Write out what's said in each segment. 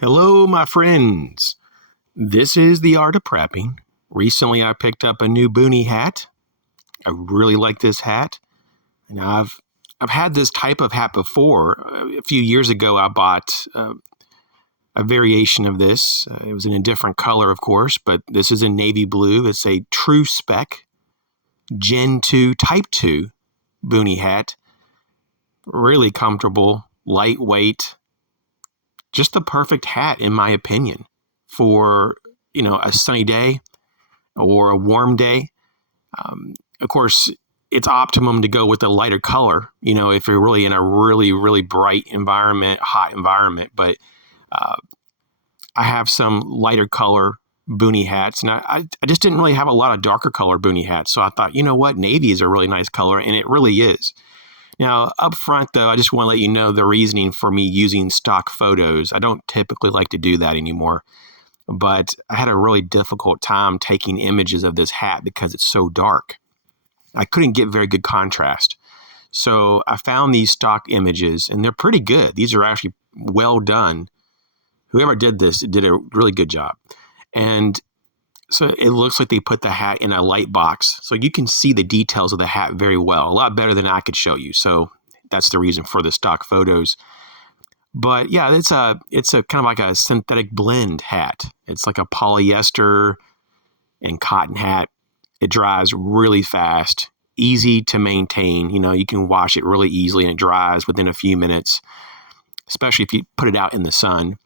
Hello, my friends. This is the art of prepping. Recently, I picked up a new Boonie hat. I really like this hat, and I've had this type of hat before. A few years ago, I bought a variation of this. It was in a different color, of course, but this is in navy blue. It's a Tru-Spec Gen 2 Type 2 Boonie hat. Really comfortable, lightweight. Just the perfect hat, in my opinion, for a sunny day or a warm day. Of course, it's optimum to go with a lighter color, if you're really in a really, really bright environment, hot environment. But I have some lighter color Boonie hats, and I just didn't really have a lot of darker color Boonie hats. So I thought, you know what, navy is a really nice color, and it really is. Now, up front, though, I just want to let you know the reasoning for me using stock photos. I don't typically like to do that anymore, but I had a really difficult time taking images of this hat because it's so dark. I couldn't get very good contrast. So I found these stock images, and they're pretty good. These are actually well done. Whoever did this did a really good job. And so it looks like they put the hat in a light box, so you can see the details of the hat very well, a lot better than I could show you. So that's the reason for the stock photos. But yeah, it's a kind of like a synthetic blend hat. It's like a polyester and cotton hat. It dries really fast, easy to maintain. You can wash it really easily, and it dries within a few minutes, especially if you put it out in the sun.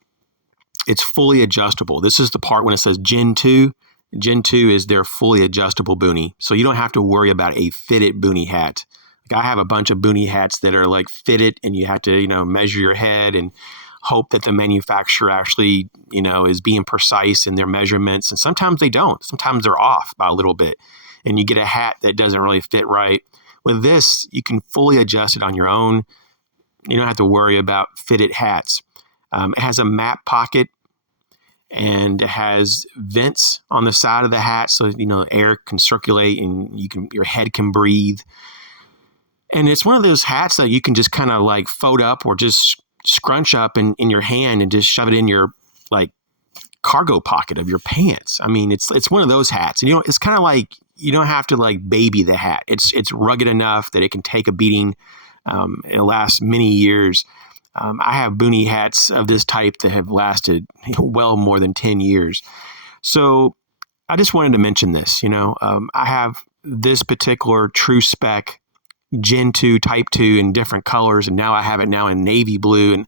It's fully adjustable. This is the part when it says Gen 2. Gen 2 is their fully adjustable Boonie. So you don't have to worry about a fitted Boonie hat. Like, I have a bunch of Boonie hats that are like fitted, and you have to, measure your head and hope that the manufacturer actually, is being precise in their measurements. And sometimes they don't. Sometimes they're off by a little bit, and you get a hat that doesn't really fit right. With this, you can fully adjust it on your own. You don't have to worry about fitted hats. It has a map pocket, and it has vents on the side of the hat, so air can circulate and your head can breathe. And it's one of those hats that you can just kind of like fold up or just scrunch up in your hand and just shove it in your like cargo pocket of your pants. I mean, it's one of those hats, and it's kind of like you don't have to like baby the hat. It's rugged enough that it can take a beating. It'll last many years. I have Boonie hats of this type that have lasted well more than 10 years. So I just wanted to mention this. I have this particular Tru-Spec Gen 2 Type 2 in different colors, and now I have it now in navy blue. And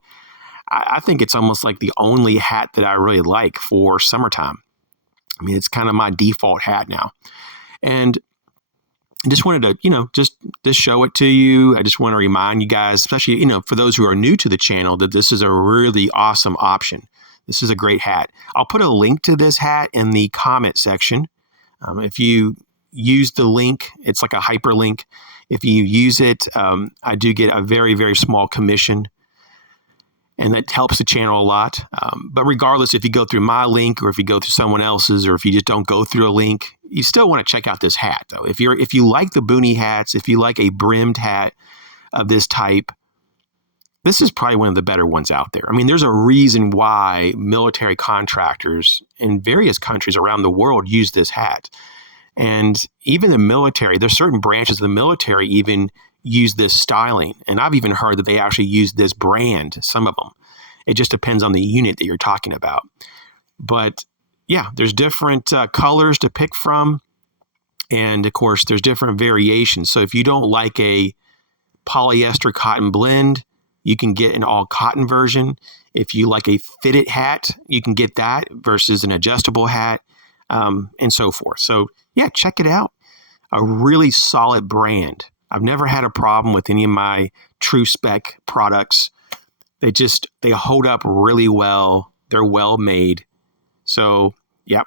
I think it's almost like the only hat that I really like for summertime. I mean, it's kind of my default hat now. And I just wanted to, just show it to you. I just want to remind you guys, especially, for those who are new to the channel, that this is a really awesome option. This is a great hat. I'll put a link to this hat in the comment section. If you use the link, it's like a hyperlink. If you use it, I do get a very, very small commission, and that helps the channel a lot. But regardless, if you go through my link or if you go through someone else's, or if you just don't go through a link, you still want to check out this hat, though. If you like the Boonie hats, if you like a brimmed hat of this type, this is probably one of the better ones out there. I mean, there's a reason why military contractors in various countries around the world use this hat. And even the military, there's certain branches of the military even use this styling. And I've even heard that they actually use this brand, some of them. It just depends on the unit that you're talking about. But yeah, there's different colors to pick from. And of course, there's different variations. So if you don't like a polyester cotton blend, you can get an all cotton version. If you like a fitted hat, you can get that versus an adjustable hat, and so forth. So yeah, check it out. A really solid brand. I've never had a problem with any of my Tru-Spec products. They hold up really well. They're well made. So yeah,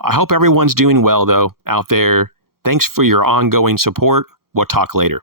I hope everyone's doing well, though, out there. Thanks for your ongoing support. We'll talk later.